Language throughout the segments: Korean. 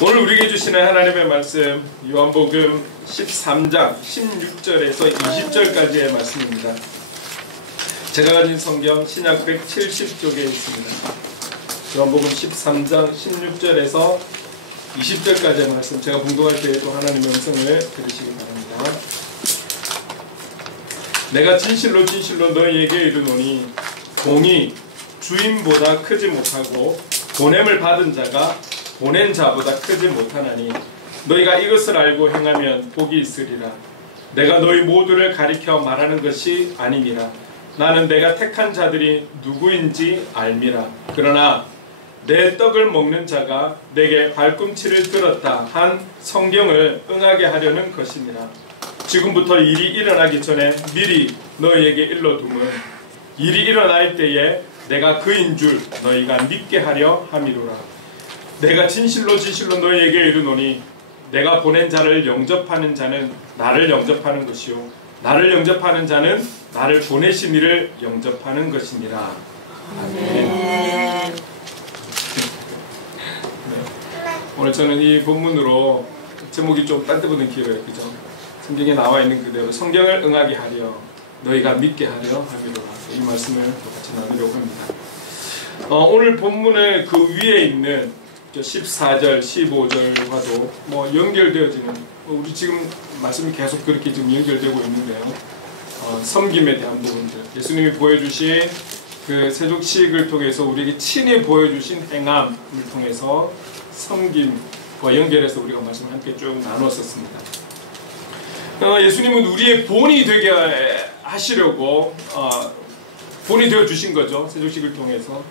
오늘 우리에게 주시는 하나님의 말씀 요한복음 13장 16절에서 20절까지의 말씀입니다. 제가 가진 성경 신약 170쪽에 있습니다. 요한복음 13장 16절에서 20절까지의 말씀, 제가 봉독할 때에 또 하나님의 음성을 들으시기 바랍니다. 내가 진실로 진실로 너희에게 이르노니 공이 주인보다 크지 못하고 보냄을 받은 자가 보낸 자보다 크지 못하나니 너희가 이것을 알고 행하면 복이 있으리라. 내가 너희 모두를 가리켜 말하는 것이 아니니라. 나는 내가 택한 자들이 누구인지 알미라. 그러나 내 떡을 먹는 자가 내게 발꿈치를 들었다 한 성경을 응하게 하려는 것이니라. 지금부터 일이 일어나기 전에 미리 너희에게 일러둠은 일이 일어날 때에 내가 그인 줄 너희가 믿게 하려 함이로라. 내가 진실로 진실로 너희에게 이르노니 내가 보낸 자를 영접하는 자는 나를 영접하는 것이요 나를 영접하는 자는 나를 보내신 이를 영접하는 것이니라. 아멘. 오늘 저는 이 본문으로 제목이 좀 딴데보는 길어요. 그죠? 성경에 나와 있는 그대로 성경을 응하게 하려 너희가 믿게 하려 함이로라. 이 말씀을 같이 나누려고 합니다. 오늘 본문의 그 위에 있는 14절, 15절과도 연결되어지는, 우리 지금 말씀이 계속 그렇게 지금 연결되고 있는데요. 섬김에 대한 부분들, 예수님이 보여주신 그 세족식을 통해서 우리에게 친히 보여주신 행함을 통해서 섬김과 연결해서 우리가 말씀을 함께 쭉 나누었었습니다. 예수님은 우리의 본이 되게 하시려고 본이 되어 주신 거죠. 세족식을 통해서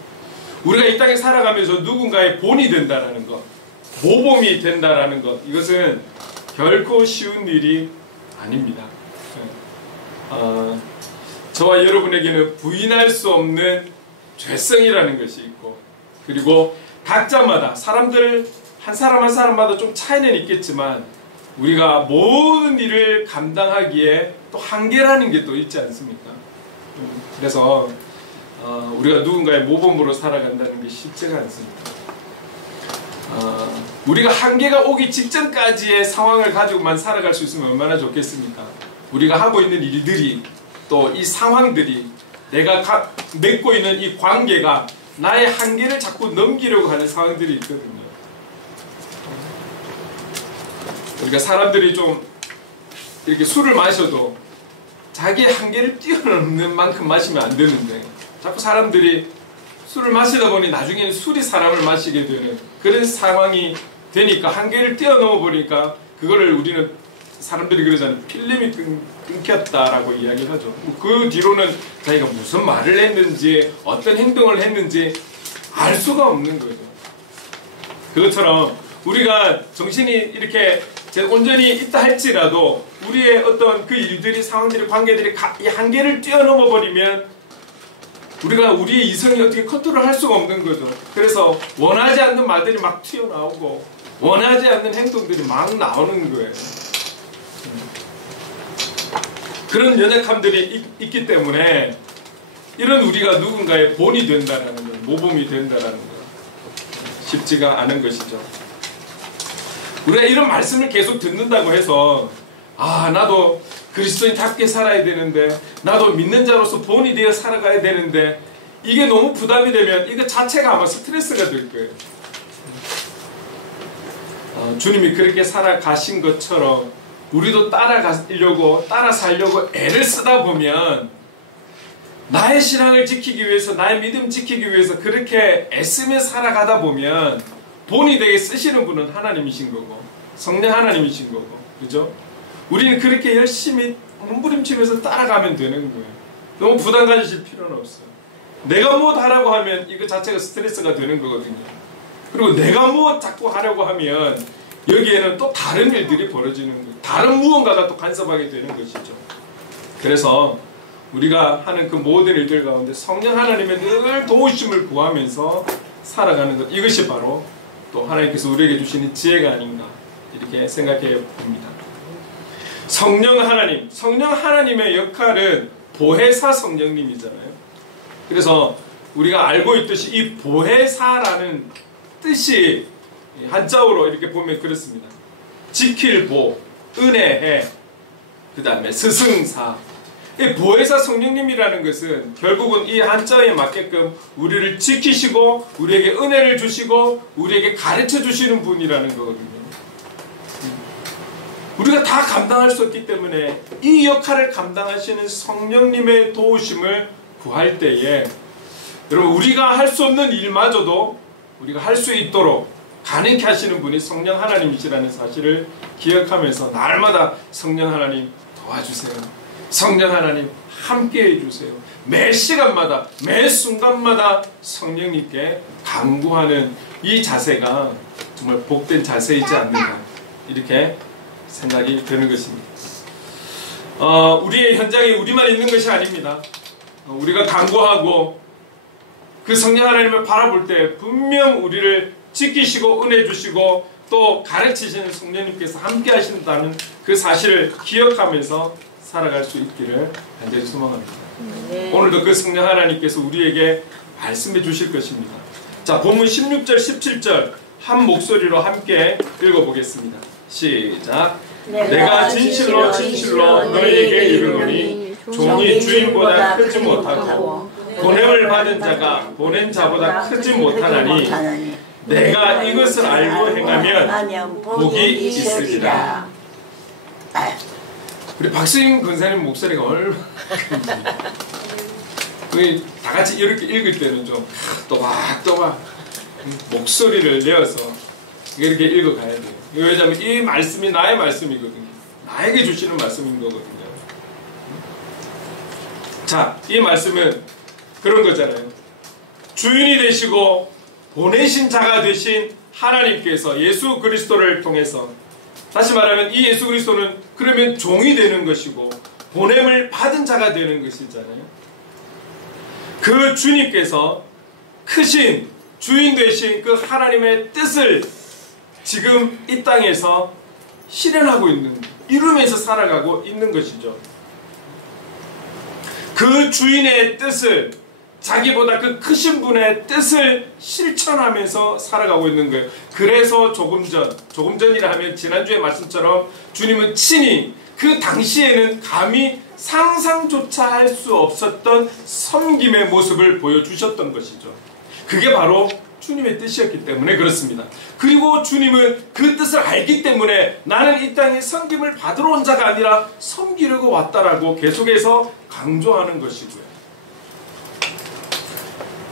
우리가 이 땅에 살아가면서 누군가의 본이 된다라는 것, 모범이 된다라는 것, 이것은 결코 쉬운 일이 아닙니다. 저와 여러분에게는 부인할 수 없는 죄성이라는 것이 있고, 그리고 각자마다 사람들 한 사람 한 사람마다 좀 차이는 있겠지만 우리가 모든 일을 감당하기에 또 한계라는 게 또 있지 않습니까? 그래서 우리가 누군가의 모범으로 살아간다는 게 쉽지가 않습니다. 우리가 한계가 오기 직전까지의 상황을 가지고만 살아갈 수 있으면 얼마나 좋겠습니까? 우리가 하고 있는 일들이 또 이 상황들이 내가 맺고 있는 이 관계가 나의 한계를 자꾸 넘기려고 하는 상황들이 있거든요. 우리가 사람들이 좀 이렇게 술을 마셔도 자기의 한계를 뛰어넘는 만큼 마시면 안 되는데 자꾸 사람들이 술을 마시다 보니 나중에는 술이 사람을 마시게 되는 그런 상황이 되니까 한계를 뛰어넘어 보니까 그거를 우리는 사람들이 그러잖아요. 필름이 끊겼다라고 이야기를 하죠. 그 뒤로는 자기가 무슨 말을 했는지 어떤 행동을 했는지 알 수가 없는 거죠. 그것처럼 우리가 정신이 이렇게 온전히 있다 할지라도 우리의 어떤 그 일들이 상황들이 관계들이 이 한계를 뛰어넘어 버리면 우리가 우리의 이성이 어떻게 컨트롤할 수가 없는 거죠. 그래서 원하지 않는 말들이 막 튀어나오고 원하지 않는 행동들이 막 나오는 거예요. 그런 연약함들이 있기 때문에 이런 우리가 누군가의 본이 된다라는 것, 모범이 된다라는 것 쉽지가 않은 것이죠. 우리가 이런 말씀을 계속 듣는다고 해서 나도 그리스도인답게 살아야 되는데 나도 믿는 자로서 본이 되어 살아가야 되는데 이게 너무 부담이 되면 이거 자체가 아마 스트레스가 될 거예요. 주님이 그렇게 살아가신 것처럼 우리도 따라 살려고 애를 쓰다 보면 나의 신앙을 지키기 위해서 나의 믿음 지키기 위해서 그렇게 애쓰며 살아가다 보면 본이 되게 쓰시는 분은 하나님이신 거고 성령 하나님이신 거고, 그죠? 우리는 그렇게 열심히 몸부림치면서 따라가면 되는 거예요. 너무 부담 가지실 필요는 없어요. 내가 무엇 하라고 하면 이거 자체가 스트레스가 되는 거거든요. 그리고 내가 무엇 자꾸 하려고 하면 여기에는 또 다른 일들이 벌어지는 거예요. 다른 무언가가 또 간섭하게 되는 것이죠. 그래서 우리가 하는 그 모든 일들 가운데 성령 하나님의 늘 도우심을 구하면서 살아가는 것, 이것이 바로 또 하나님께서 우리에게 주시는 지혜가 아닌가 이렇게 생각해 봅니다. 성령 하나님의 역할은 보혜사 성령님이잖아요. 그래서 우리가 알고 있듯이 이 보혜사라는 뜻이 한자어로 이렇게 보면 그렇습니다. 지킬 보, 은혜해, 그 다음에 스승사. 이 보혜사 성령님이라는 것은 결국은 이 한자어에 맞게끔 우리를 지키시고 우리에게 은혜를 주시고 우리에게 가르쳐 주시는 분이라는 거거든요. 우리가 다 감당할 수 없기 때문에 이 역할을 감당하시는 성령님의 도우심을 구할 때에 여러분 우리가 할 수 없는 일마저도 우리가 할 수 있도록 가능케 하시는 분이 성령 하나님이시라는 사실을 기억하면서 날마다 성령 하나님 도와주세요. 성령 하나님 함께해 주세요. 매 시간마다 매 순간마다 성령님께 간구하는 이 자세가 정말 복된 자세이지 않는가 이렇게 생각이 되는 것입니다. 우리의 현장에 우리만 있는 것이 아닙니다. 우리가 간구하고 그 성령 하나님을 바라볼 때 분명 우리를 지키시고 은혜 주시고 또 가르치시는 성령님께서 함께 하신다는 그 사실을 기억하면서 살아갈 수 있기를 간절히 소망합니다. 오늘도 그 성령 하나님께서 우리에게 말씀해 주실 것입니다. 자, 본문 16절 17절 한 목소리로 함께 읽어보겠습니다. 시작. 내가 진실로 너희에게 이르노니 종이 주인보다 크지 못하고 보냄을 받은 자가 보낸 자보다 크지 못하나니 내가 이것을 알고 행하면 복이 있으리라. 우리 박수임 권사님 목소리가 얼마나 다 같이 이렇게 읽을 때는 좀 또박또박 목소리를 내어서 이렇게 읽어가야 돼요. 왜냐하면 이 말씀이 나의 말씀이거든요. 나에게 주시는 말씀인 거거든요. 자, 이 말씀은 그런 거잖아요. 주인이 되시고 보내신 자가 되신 하나님께서 예수 그리스도를 통해서, 다시 말하면 이 예수 그리스도는 그러면 종이 되는 것이고 보냄을 받은 자가 되는 것이잖아요. 그 주님께서 크신 주인 되신 그 하나님의 뜻을 지금 이 땅에서 실현하고 있는, 이루면서 살아가고 있는 것이죠. 그 주인의 뜻을, 자기보다 그 크신 분의 뜻을 실천하면서 살아가고 있는 거예요. 그래서 조금 전이라 하면 지난주의 말씀처럼 주님은 친히 그 당시에는 감히 상상조차 할 수 없었던 섬김의 모습을 보여주셨던 것이죠. 그게 바로 주님의 뜻이었기 때문에 그렇습니다. 그리고 주님은 그 뜻을 알기 때문에 나는 이 땅에 섬김을 받으러 온 자가 아니라 섬기려고 왔다라고 계속해서 강조하는 것이고요.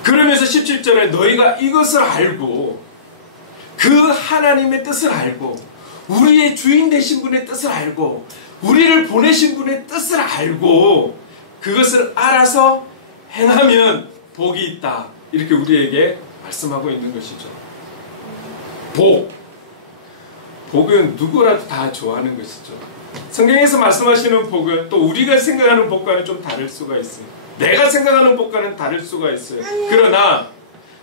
그러면서 17절에 너희가 이것을 알고, 그 하나님의 뜻을 알고, 우리의 주인 되신 분의 뜻을 알고, 우리를 보내신 분의 뜻을 알고, 그것을 알아서 행하면 복이 있다, 이렇게 우리에게 말씀하고 있는 것이죠. 복은 누구라도 다 좋아하는 것이죠. 성경에서 말씀하시는 복은 또 우리가 생각하는 복과는 좀 다를 수가 있어요. 내가 생각하는 복과는 다를 수가 있어요. 그러나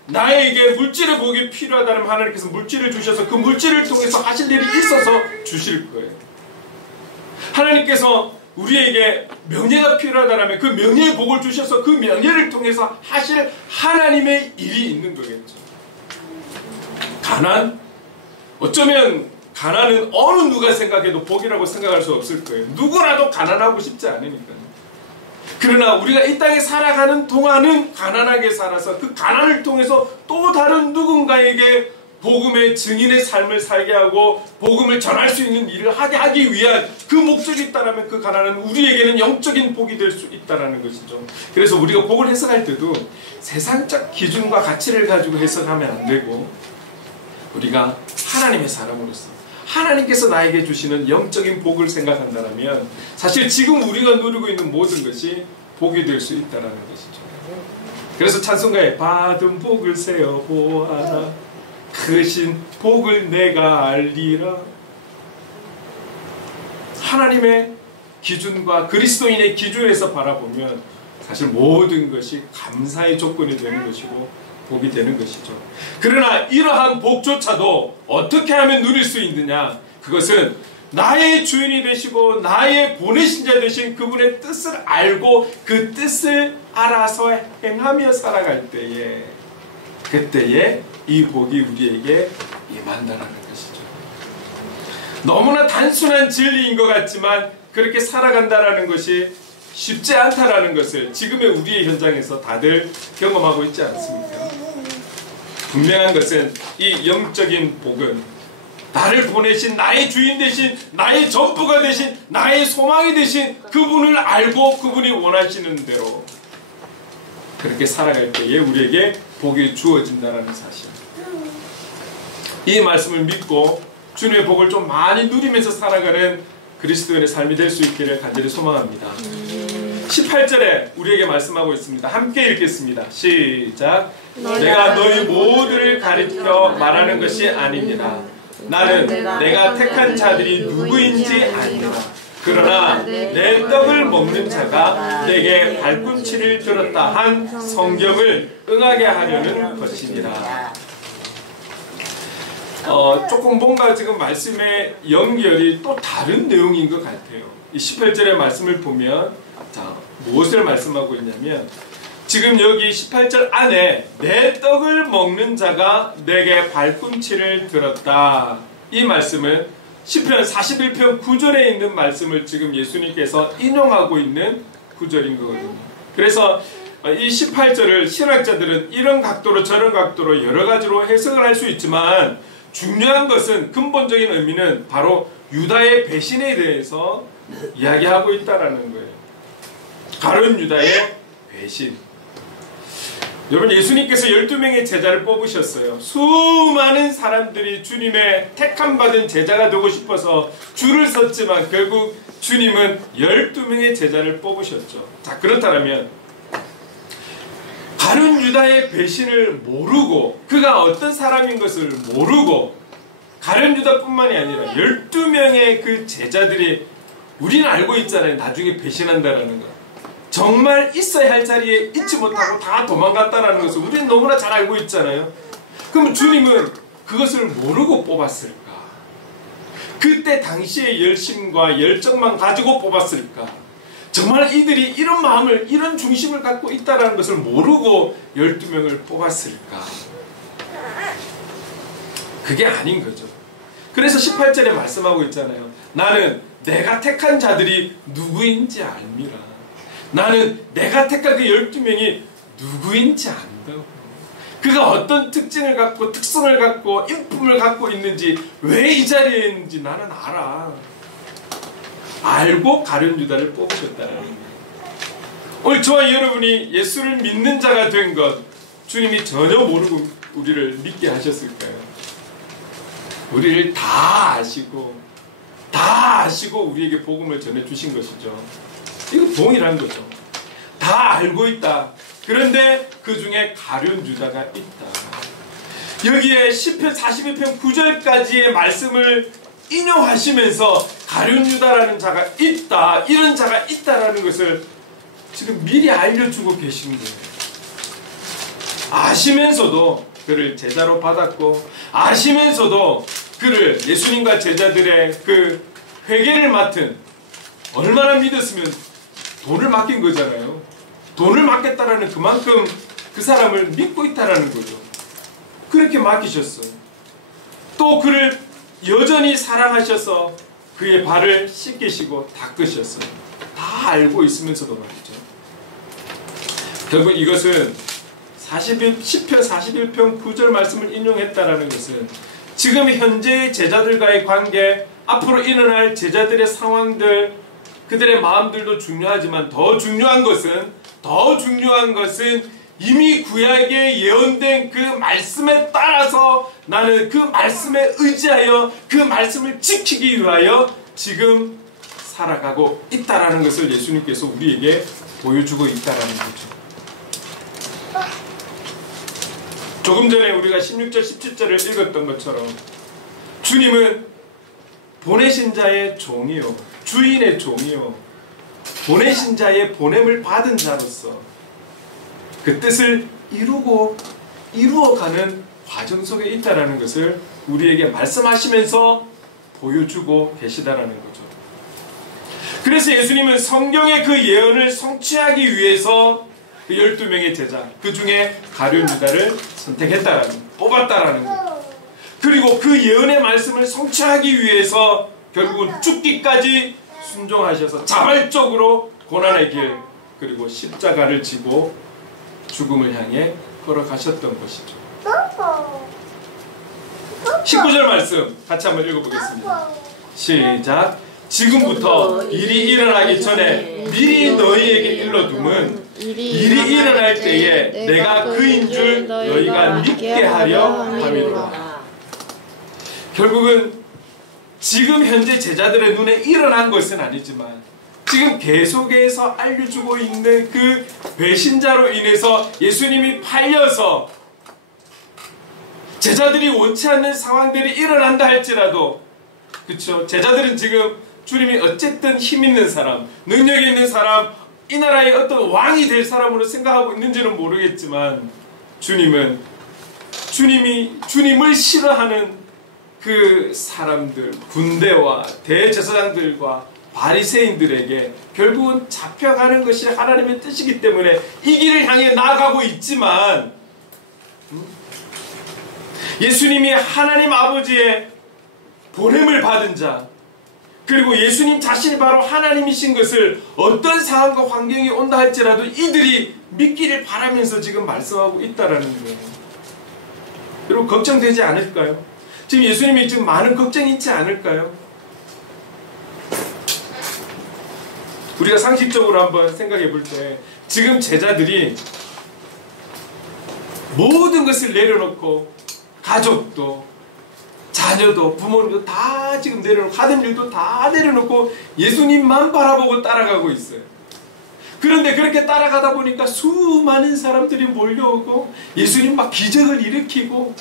나에게 물질의 복이 필요하다면 하나님께서 물질을 주셔서 그 물질을 통해서 하실 일이 있어서 주실 거예요. 하나님께서 우리에게 명예가 필요하다면 그 명예의 복을 주셔서 그 명예를 통해서 하실 하나님의 일이 있는 거겠죠. 가난? 어쩌면 가난은 어느 누가 생각해도 복이라고 생각할 수 없을 거예요. 누구라도 가난하고 싶지 않으니까요. 그러나 우리가 이 땅에 살아가는 동안은 가난하게 살아서 그 가난을 통해서 또 다른 누군가에게 복음의 증인의 삶을 살게 하고 복음을 전할 수 있는 일을 하기 위한 그 목적이 있다면 그 가난은 우리에게는 영적인 복이 될 수 있다는 것이죠. 그래서 우리가 복을 해석할 때도 세상적 기준과 가치를 가지고 해석하면 안 되고, 우리가 하나님의 사람으로서 하나님께서 나에게 주시는 영적인 복을 생각한다면 사실 지금 우리가 누리고 있는 모든 것이 복이 될 수 있다는 것이죠. 그래서 찬송가에 받은 복을 세어 보아라, 크신 복을 내가 알리라. 하나님의 기준과 그리스도인의 기준에서 바라보면 사실 모든 것이 감사의 조건이 되는 것이고 복이 되는 것이죠. 그러나 이러한 복조차도 어떻게 하면 누릴 수 있느냐? 그것은 나의 주인이 되시고 나의 보내신 자 되신 그분의 뜻을 알고 그 뜻을 알아서 행하며 살아갈 때에, 그때에 이 복이 우리에게 임한다라는 것이죠. 너무나 단순한 진리인 것 같지만 그렇게 살아간다라는 것이 쉽지 않다라는 것을 지금의 우리의 현장에서 다들 경험하고 있지 않습니까? 분명한 것은 이 영적인 복은 나를 보내신 나의 주인 되신 나의 전부가 되신 나의 소망이 되신 그분을 알고 그분이 원하시는 대로 그렇게 살아갈 때에 우리에게 복이 주어진다는 사실. 이 말씀을 믿고 주님의 복을 좀 많이 누리면서 살아가는 그리스도인의 삶이 될 수 있기를 간절히 소망합니다. 18절에 우리에게 말씀하고 있습니다. 함께 읽겠습니다. 시작. 내가 너희 모두를 가리켜 말하는 것이 아니니라. 나는 내가 택한 자들이 누구인지 아니라. 그러나 내 떡을 먹는 자가 내게 발꿈치를 들었다 한 성경을 응하게 하려는 것이니라. 조금 뭔가 지금 말씀의 연결이 또 다른 내용인 것 같아요. 이 18절의 말씀을 보면 자, 무엇을 말씀하고 있냐면 지금 여기 18절 안에 내 떡을 먹는 자가 내게 발꿈치를 들었다. 이 말씀은 시편 41편 9절에 있는 말씀을 지금 예수님께서 인용하고 있는 구절인 거거든요. 그래서 이 18절을 신학자들은 이런 각도로 저런 각도로 여러 가지로 해석을 할 수 있지만 중요한 것은 근본적인 의미는 바로 유다의 배신에 대해서 이야기하고 있다는 거예요. 가룟 유다의 배신. 여러분 예수님께서 12명의 제자를 뽑으셨어요. 수많은 사람들이 주님의 택함받은 제자가 되고 싶어서 줄을 섰지만 결국 주님은 12명의 제자를 뽑으셨죠. 자, 그렇다면 가룟 유다의 배신을 모르고 그가 어떤 사람인 것을 모르고 가룟 유다뿐만이 아니라 12명의 그 제자들이 우리는 알고 있잖아요. 나중에 배신한다라는 거. 정말 있어야 할 자리에 있지 못하고 다 도망갔다라는 것을 우리는 너무나 잘 알고 있잖아요. 그럼 주님은 그것을 모르고 뽑았을까? 그때 당시의 열심과 열정만 가지고 뽑았을까? 정말 이들이 이런 마음을, 이런 중심을 갖고 있다는 것을 모르고 12명을 뽑았을까? 그게 아닌 거죠. 그래서 18절에 말씀하고 있잖아요. 나는 내가 택한 자들이 누구인지 알미라. 나는 내가 택한 그 12명이 누구인지 안다고. 그가 어떤 특징을 갖고 특성을 갖고 인품을 갖고 있는지 왜 이 자리에 있는지 나는 알아. 알고 가룟 유다를 뽑으셨다는 거예요. 오늘 저와 여러분이 예수를 믿는 자가 된 것 주님이 전혀 모르고 우리를 믿게 하셨을까요? 우리를 다 아시고 우리에게 복음을 전해주신 것이죠. 이거 동일한 거죠. 다 알고 있다. 그런데 그 중에 가룟 유다가 있다. 여기에 시편 42편 9절까지의 말씀을 인용하시면서 가룟 유다라는 자가 있다. 이런 자가 있다라는 것을 지금 미리 알려주고 계신 거예요. 아시면서도 그를 제자로 받았고 아시면서도 그를 예수님과 제자들의 그 회개를 맡은 얼마나 믿었으면 돈을 맡긴 거잖아요. 돈을 맡겠다라는 그만큼 그 사람을 믿고 있다라는 거죠. 그렇게 맡기셨어요. 또 그를 여전히 사랑하셔서 그의 발을 씻기시고 닦으셨어요. 다 알고 있으면서도 말이죠. 결국 이것은 시편 41편 9절 말씀을 인용했다라는 것은 지금 현재의 제자들과의 관계, 앞으로 일어날 제자들의 상황들, 그들의 마음들도 중요하지만 더 중요한 것은 이미 구약에 예언된 그 말씀에 따라서 나는 그 말씀에 의지하여 그 말씀을 지키기 위하여 지금 살아가고 있다라는 것을 예수님께서 우리에게 보여주고 있다라는 거죠. 조금 전에 우리가 16절 17절을 읽었던 것처럼 주님은 보내신 자의 종이요 주인의 종이요 보내신 자의 보냄을 받은 자로서 그 뜻을 이루어가는 과정 속에 있다라는 것을 우리에게 말씀하시면서 보여주고 계시다라는 거죠. 그래서 예수님은 성경의 그 예언을 성취하기 위해서 그 12명의 제자, 그 중에 가룟 유다를 뽑았다라는 거예요. 그리고 그 예언의 말씀을 성취하기 위해서 결국은 죽기까지 순종하셔서 자발적으로 고난의 길 그리고 십자가를 지고 죽음을 향해 걸어가셨던 것이죠. 19절 말씀 같이 한번 읽어보겠습니다. 시작. 지금부터 일이 일어나기 전에 미리 너희에게 일러둠은 일이 일어날 때에 내가 그인 줄 너희가 믿게 하려 함이로라. 결국은 지금 현재 제자들의 눈에 일어난 것은 아니지만 지금 계속해서 알려주고 있는 그 배신자로 인해서 예수님이 팔려서 제자들이 원치 않는 상황들이 일어난다 할지라도, 그쵸? 제자들은 지금 주님이 어쨌든 힘 있는 사람, 능력 있는 사람, 이 나라의 어떤 왕이 될 사람으로 생각하고 있는지는 모르겠지만 주님은 주님을 싫어하는 그 사람들, 군대와 대제사장들과 바리새인들에게 결국은 잡혀가는 것이 하나님의 뜻이기 때문에 이 길을 향해 나아가고 있지만, 예수님이 하나님 아버지의 보냄을 받은 자, 그리고 예수님 자신이 바로 하나님이신 것을 어떤 상황과 환경이 온다 할지라도 이들이 믿기를 바라면서 지금 말씀하고 있다라는 거예요. 여러분 걱정되지 않을까요? 지금 예수님이 지금 많은 걱정이 있지 않을까요? 우리가 상식적으로 한번 생각해 볼 때 지금 제자들이 모든 것을 내려놓고 가족도 자녀도 부모님도 다 지금 내려놓고 하던 일도 다 내려놓고 예수님만 바라보고 따라가고 있어요. 그런데 그렇게 따라가다 보니까 수많은 사람들이 몰려오고 예수님 막 기적을 일으키고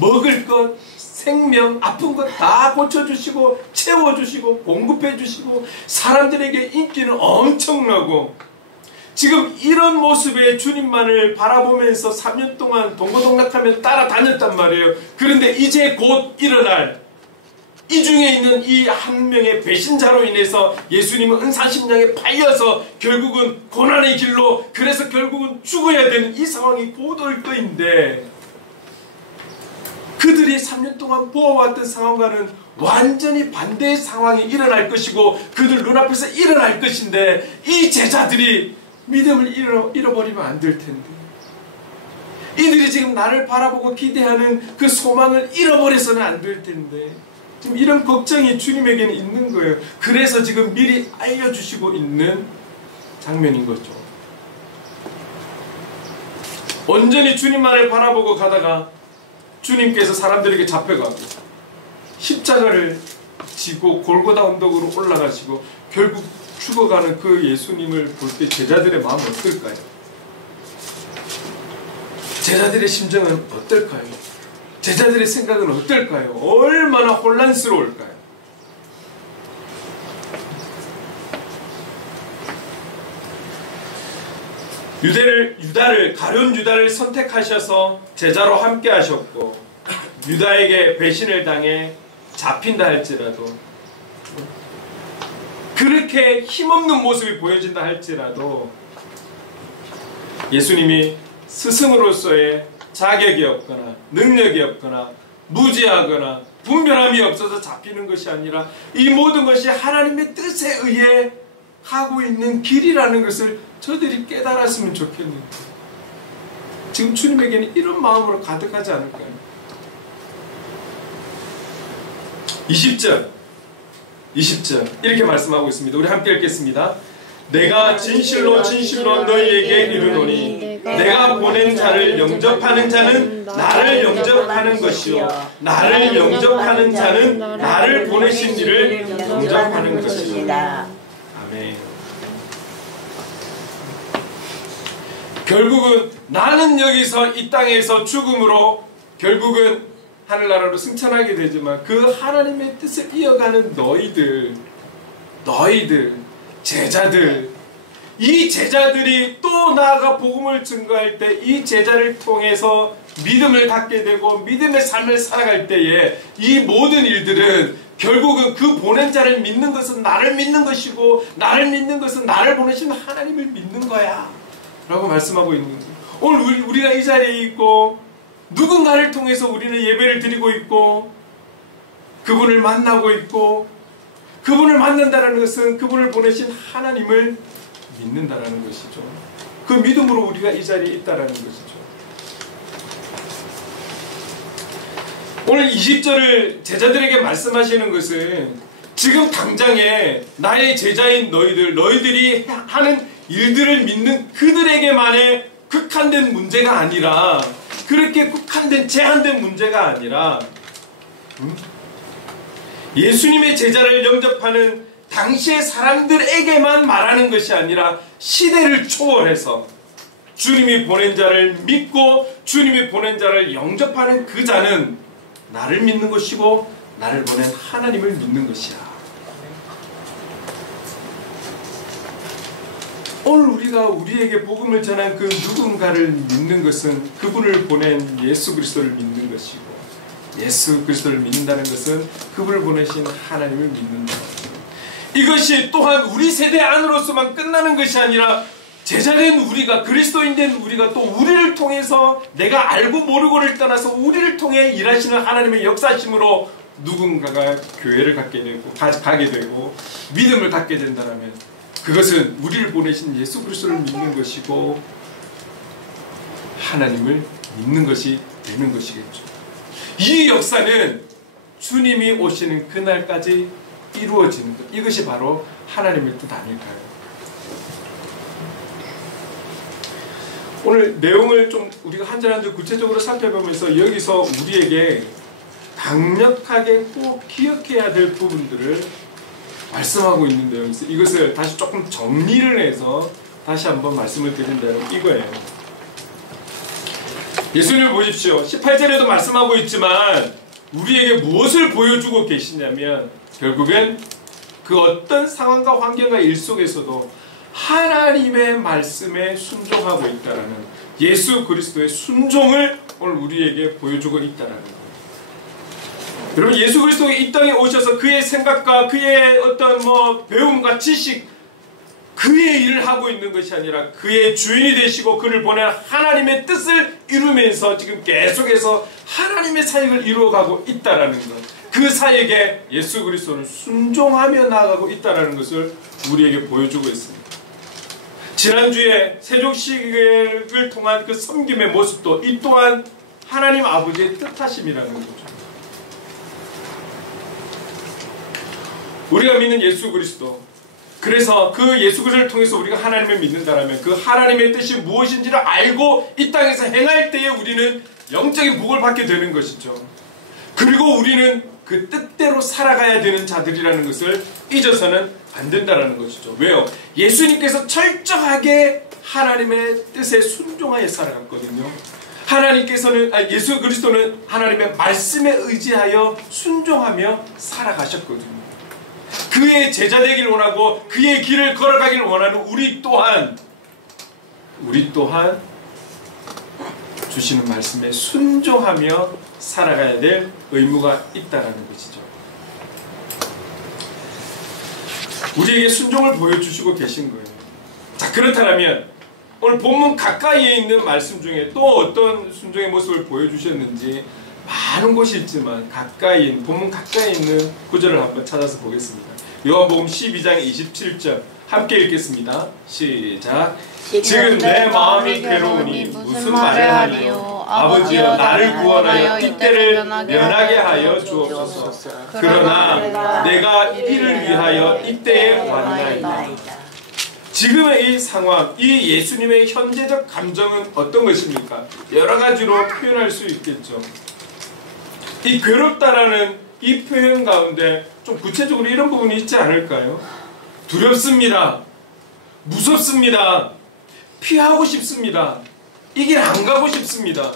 먹을 것, 생명, 아픈 것 다 고쳐주시고 채워주시고 공급해주시고 사람들에게 인기는 엄청나고, 지금 이런 모습의 주님만을 바라보면서 3년 동안 동고동락하며 따라다녔단 말이에요. 그런데 이제 곧 일어날 이 중에 있는 이 한 명의 배신자로 인해서 예수님은 은사심령에 팔려서 결국은 고난의 길로, 그래서 결국은 죽어야 되는 이 상황이 곧 올 거인데, 그들이 3년 동안 보아왔던 상황과는 완전히 반대의 상황이 일어날 것이고 그들 눈앞에서 일어날 것인데, 이 제자들이 믿음을 잃어버리면 안 될 텐데, 이들이 지금 나를 바라보고 기대하는 그 소망을 잃어버려서는 안 될 텐데, 지금 이런 걱정이 주님에게는 있는 거예요. 그래서 지금 미리 알려주시고 있는 장면인 거죠. 온전히 주님만을 바라보고 가다가 주님께서 사람들에게 잡혀가고 십자가를 지고 골고다 언덕으로 올라가시고 결국 죽어가는 그 예수님을 볼 때 제자들의 마음은 어떨까요? 제자들의 심정은 어떨까요? 제자들의 생각은 어떨까요? 얼마나 혼란스러울까요? 가룟 유다를 선택하셔서 제자로 함께 하셨고, 유다에게 배신을 당해 잡힌다 할지라도, 그렇게 힘없는 모습이 보여진다 할지라도 예수님이 스승으로서의 자격이 없거나 능력이 없거나 무지하거나 분별함이 없어서 잡히는 것이 아니라 이 모든 것이 하나님의 뜻에 의해 하고 있는 길이라는 것을 저들이 깨달았으면 좋겠는데, 지금 주님에게는 이런 마음으로 가득하지 않을까요? 20절 이렇게 말씀하고 있습니다. 우리 함께 읽겠습니다. 내가 진실로 진실로 너희에게 이르노니 내가 보낸 자를 영접하는 자는 나를 영접하는 것이요 나를 영접하는 자는 나를 보내신 이를 영접하는 것이다. 아멘. 결국은 나는 여기서 이 땅에서 죽음으로 결국은 하늘나라로 승천하게 되지만, 그 하나님의 뜻을 이어가는 너희들 제자들, 이 제자들이 또 나아가 복음을 증거할 때 이 제자를 통해서 믿음을 갖게 되고 믿음의 삶을 살아갈 때에 이 모든 일들은 결국은 그 보낸 자를 믿는 것은 나를 믿는 것이고 나를 믿는 것은 나를 보내신 하나님을 믿는 거야 라고 말씀하고 있는 거예요. 오늘 우리가 이 자리에 있고 누군가를 통해서 우리는 예배를 드리고 있고 그분을 만나고 있고, 그분을 만난다는 것은 그분을 보내신 하나님을 믿는다라는 것이죠. 그 믿음으로 우리가 이 자리에 있다라는 것이죠. 오늘 20절을 제자들에게 말씀하시는 것은 지금 당장에 나의 제자인 너희들이 하는 일들을 믿는 그들에게만의 국한된 문제가 아니라, 그렇게 국한된 제한된 문제가 아니라 예수님의 제자를 영접하는 당시의 사람들에게만 말하는 것이 아니라 시대를 초월해서 주님이 보낸 자를 믿고 주님이 보낸 자를 영접하는 그 자는 나를 믿는 것이고 나를 보낸 하나님을 믿는 것이야. 오늘 우리가 우리에게 복음을 전한 그 누군가를 믿는 것은 그분을 보낸 예수 그리스도를 믿는 것이고, 예수 그리스도를 믿는다는 것은 그분을 보내신 하나님을 믿는다. 이것이 또한 우리 세대 안으로서만 끝나는 것이 아니라 제자된 우리가, 그리스도인된 우리가 또 우리를 통해서 내가 알고 모르고를 떠나서 우리를 통해 일하시는 하나님의 역사심으로 누군가가 교회를 가게 되고 믿음을 갖게 된다면 그것은 우리를 보내신 예수 그리스도를 믿는 것이고 하나님을 믿는 것이 되는 것이겠죠. 이 역사는 주님이 오시는 그날까지 이루어지는 것, 이것이 바로 하나님의 뜻 아닐까요? 오늘 내용을 좀 우리가 한 절 한 절 구체적으로 살펴보면서 여기서 우리에게 강력하게 꼭 기억해야 될 부분들을 말씀하고 있는데요. 이것을 다시 조금 정리를 해서 다시 한번 말씀을 드린다면 이거예요. 예수님을 보십시오. 18절에도 말씀하고 있지만 우리에게 무엇을 보여주고 계시냐면 결국엔 그 어떤 상황과 환경과 일 속에서도 하나님의 말씀에 순종하고 있다라는, 예수 그리스도의 순종을 오늘 우리에게 보여주고 있다라는 거예요. 여러분, 예수 그리스도가 이 땅에 오셔서 그의 생각과 그의 어떤 배움과 지식, 그의 일을 하고 있는 것이 아니라 그의 주인이 되시고 그를 보낸 하나님의 뜻을 이루면서 지금 계속해서 하나님의 사역을 이루어가고 있다라는 것, 그 사역에 예수 그리스도는 순종하며 나아가고 있다라는 것을 우리에게 보여주고 있습니다. 지난주에 세족식을 통한 그 섬김의 모습도 이 또한 하나님 아버지의 뜻하심이라는 거죠. 우리가 믿는 예수 그리스도, 그래서 그 예수 그리스도를 통해서 우리가 하나님을 믿는다라면 그 하나님의 뜻이 무엇인지를 알고 이 땅에서 행할 때에 우리는 영적인 복을 받게 되는 것이죠. 그리고 우리는 그 뜻대로 살아가야 되는 자들이라는 것을 잊어서는 안 된다는 것이죠. 왜요? 예수님께서 철저하게 하나님의 뜻에 순종하여 살아갔거든요. 예수 그리스도는 하나님의 말씀에 의지하여 순종하며 살아가셨거든요. 그의 제자 되기를 원하고 그의 길을 걸어가기를 원하는 우리 또한 주시는 말씀에 순종하며 살아가야 될 의무가 있다는 것이죠. 우리에게 순종을 보여주시고 계신 거예요. 자, 그렇다면 오늘 본문 가까이에 있는 말씀 중에 또 어떤 순종의 모습을 보여주셨는지 많은 곳이 있지만 본문 가까이 있는 구절을 한번 찾아서 보겠습니다. 요한복음 12장 27절 함께 읽겠습니다. 시작. 지금 내 마음이 괴로우니 무슨 말을 하리요. 아버지여, 나를 구원하여 이때를 면하게 하여 주옵소서. 그러나 내가 이를 위하여 이때에 왔나이다. 지금의 이 상황, 이 예수님의 현재적 감정은 어떤 것입니까? 여러 가지로 표현할 수 있겠죠. 이 괴롭다라는 이 표현 가운데 좀 구체적으로 이런 부분이 있지 않을까요? 두렵습니다. 무섭습니다. 피하고 싶습니다. 이 길 안 가고 싶습니다.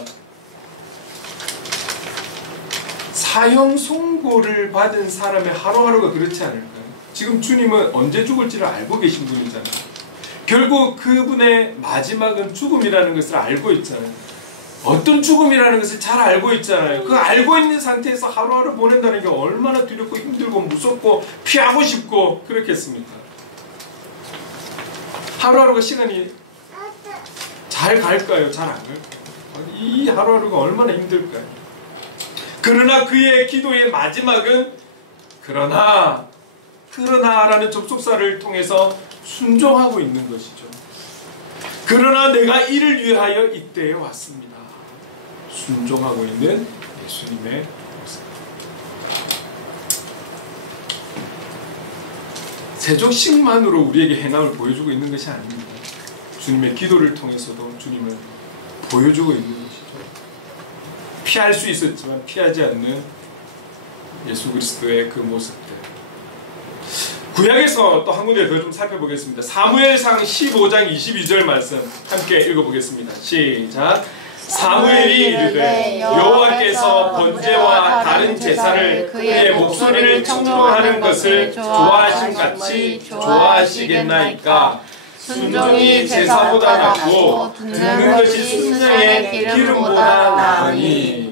사형 선고를 받은 사람의 하루하루가 그렇지 않을까요? 지금 주님은 언제 죽을지를 알고 계신 분이잖아요. 결국 그분의 마지막은 죽음이라는 것을 알고 있잖아요. 어떤 죽음이라는 것을 잘 알고 있잖아요. 그 알고 있는 상태에서 하루하루 보낸다는 게 얼마나 두렵고 힘들고 무섭고 피하고 싶고 그렇겠습니까? 하루하루가 시간이 잘 갈까요? 잘 안 갈까요? 이 하루하루가 얼마나 힘들까요? 그러나 그의 기도의 마지막은 그러나라는 접속사를 통해서 순종하고 있는 것이죠. 그러나 내가 이를 위하여 이때에 왔습니다. 순종하고 있는 예수님의 모습. 세족식만으로 우리에게 행함을 보여주고 있는 것이 아닙니다. 주님의 기도를 통해서도 주님을 보여주고 있는 것이죠. 피할 수 있었지만 피하지 않는 예수 그리스도의 그 모습들. 구약에서 또 한 군데 더 좀 살펴보겠습니다. 사무엘상 15장 22절 말씀 함께 읽어보겠습니다. 시작. 사무엘이 이르되 여호와께서 번제와 다른 제사를 그의 목소리를 청종하는 것을 좋아하심 같이 좋아하시겠나이까. 순종이 제사보다 낫고 듣는 것이 순양의 기름보다 나으니.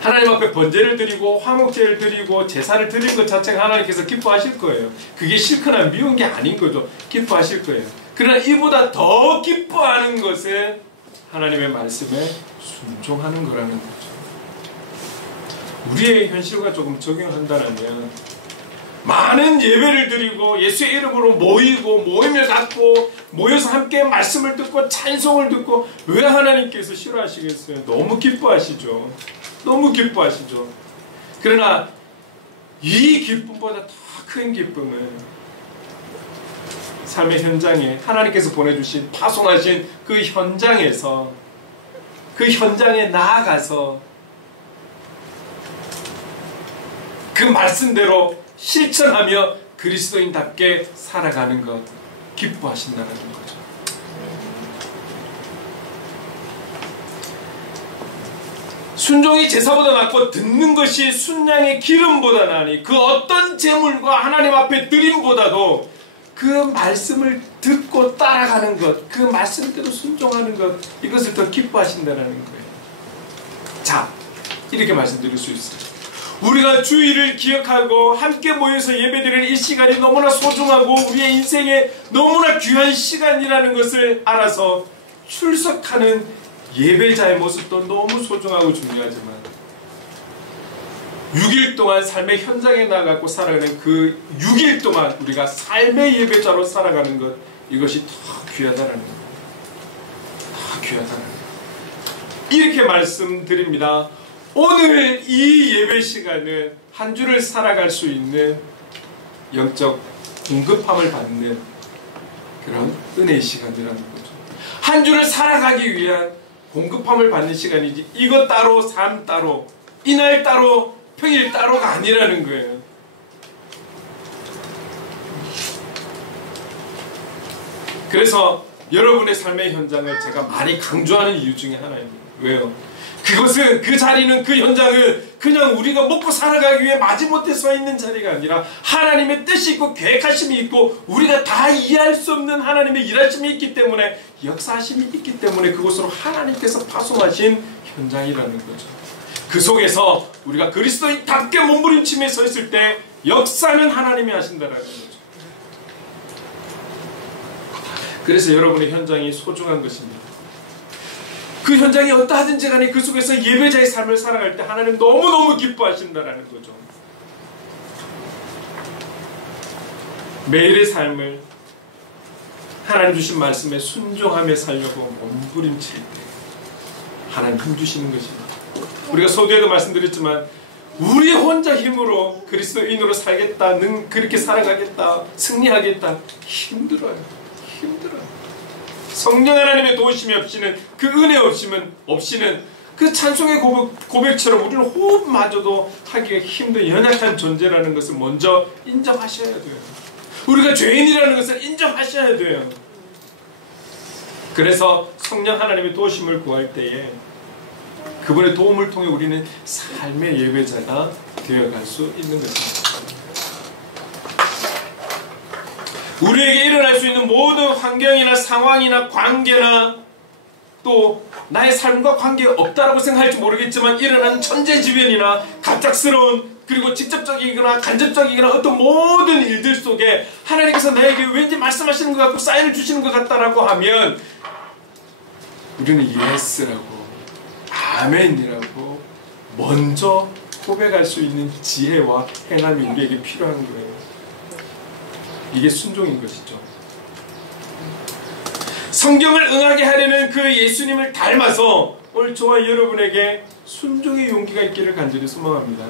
하나님 앞에 번제를 드리고 화목제를 드리고 제사를 드리는 것 자체가 하나님께서 기뻐하실 거예요. 그게 싫거나 미운 게 아닌 거죠. 기뻐하실 거예요. 그러나 이보다 더 기뻐하는 것은 하나님의 말씀에 순종하는 거라는 거죠. 우리의 현실과 조금 적용한다면 많은 예배를 드리고 예수의 이름으로 모이고 모임을 갖고 모여서 함께 말씀을 듣고 찬송을 듣고 왜 하나님께서 싫어하시겠어요? 너무 기뻐하시죠. 너무 기뻐하시죠. 그러나 이 기쁨보다 더 큰 기쁨은 삶의 현장에 하나님께서 보내주신 파송하신 그 현장에서 그 현장에 나아가서 그 말씀대로 실천하며 그리스도인답게 살아가는 것 기뻐하신다는 거죠. 순종이 제사보다 낫고 듣는 것이 순양의 기름보다 나으니 그 어떤 제물과 하나님 앞에 드림보다도 그 말씀을 듣고 따라가는 것, 그 말씀대로 순종하는 것, 이것을 더 기뻐하신다는 거예요. 자, 이렇게 말씀드릴 수 있어요. 우리가 주일을 기억하고 함께 모여서 예배드리는 이 시간이 너무나 소중하고 우리의 인생에 너무나 귀한 시간이라는 것을 알아서 출석하는 예배자의 모습도 너무 소중하고 중요하지만 6일 동안 삶의 현장에 나가고 살아가는 그 6일 동안 우리가 삶의 예배자로 살아가는 것, 이것이 더 귀하다는 거예요. 더 귀하다는 거예요. 이렇게 말씀드립니다. 오늘 이 예배 시간은 한 주를 살아갈 수 있는 영적 공급함을 받는 그런 은혜의 시간이라는 거죠. 한 주를 살아가기 위한 공급함을 받는 시간이지 이것 따로 삶 따로 이날 따로 평일 따로가 아니라는 거예요. 그래서 여러분의 삶의 현장을 제가 많이 강조하는 이유 중에 하나입니다. 왜요? 그것은 그 자리는 그 현장은 그냥 우리가 먹고 살아가기 위해 마지못해 서 있는 자리가 아니라 하나님의 뜻이 있고 계획하심이 있고 우리가 다 이해할 수 없는 하나님의 일하심이 있기 때문에 역사하심이 있기 때문에 그곳으로 하나님께서 파송하신 현장이라는 거죠. 그 속에서 우리가 그리스도인답게 몸부림치며 서 있을 때 역사는 하나님이 하신다는 거죠. 그래서 여러분의 현장이 소중한 것입니다. 그 현장이 어떠하든지 간에 그 속에서 예배자의 삶을 살아갈 때 하나님 너무너무 기뻐하신다는 거죠. 매일의 삶을 하나님 주신 말씀에 순종하며 살려고 몸부림칠 때 하나님 힘주시는 것입니다. 우리가 서두에도 말씀드렸지만 우리 혼자 힘으로 그리스도인으로 살겠다, 그렇게 살아가겠다, 승리하겠다 힘들어요. 성령 하나님의 도우심이 없이는 그 은혜 없이는 그 찬송의 고백처럼 우리는 호흡마저도 하기가 힘든 연약한 존재라는 것을 먼저 인정하셔야 돼요. 우리가 죄인이라는 것을 인정하셔야 돼요. 그래서 성령 하나님의 도우심을 구할 때에 그분의 도움을 통해 우리는 삶의 예배자가 되어갈 수 있는 것입니다. 우리에게 일어날 수 있는 모든 환경이나 상황이나 관계나 또 나의 삶과 관계없다라고 생각할지 모르겠지만 일어나는 천재지변이나 갑작스러운 그리고 직접적이거나 간접적이거나 어떤 모든 일들 속에 하나님께서 나에게 왠지 말씀하시는 것 같고 사인을 주시는 것 같다라고 하면 우리는 예스라고 아멘이라고 먼저 고백할 수 있는 지혜와 행함이 우리에게 필요한 거예요. 이게 순종인 것이죠. 성경을 응하게 하려는 그 예수님을 닮아서 오늘 저와 여러분에게 순종의 용기가 있기를 간절히 소망합니다.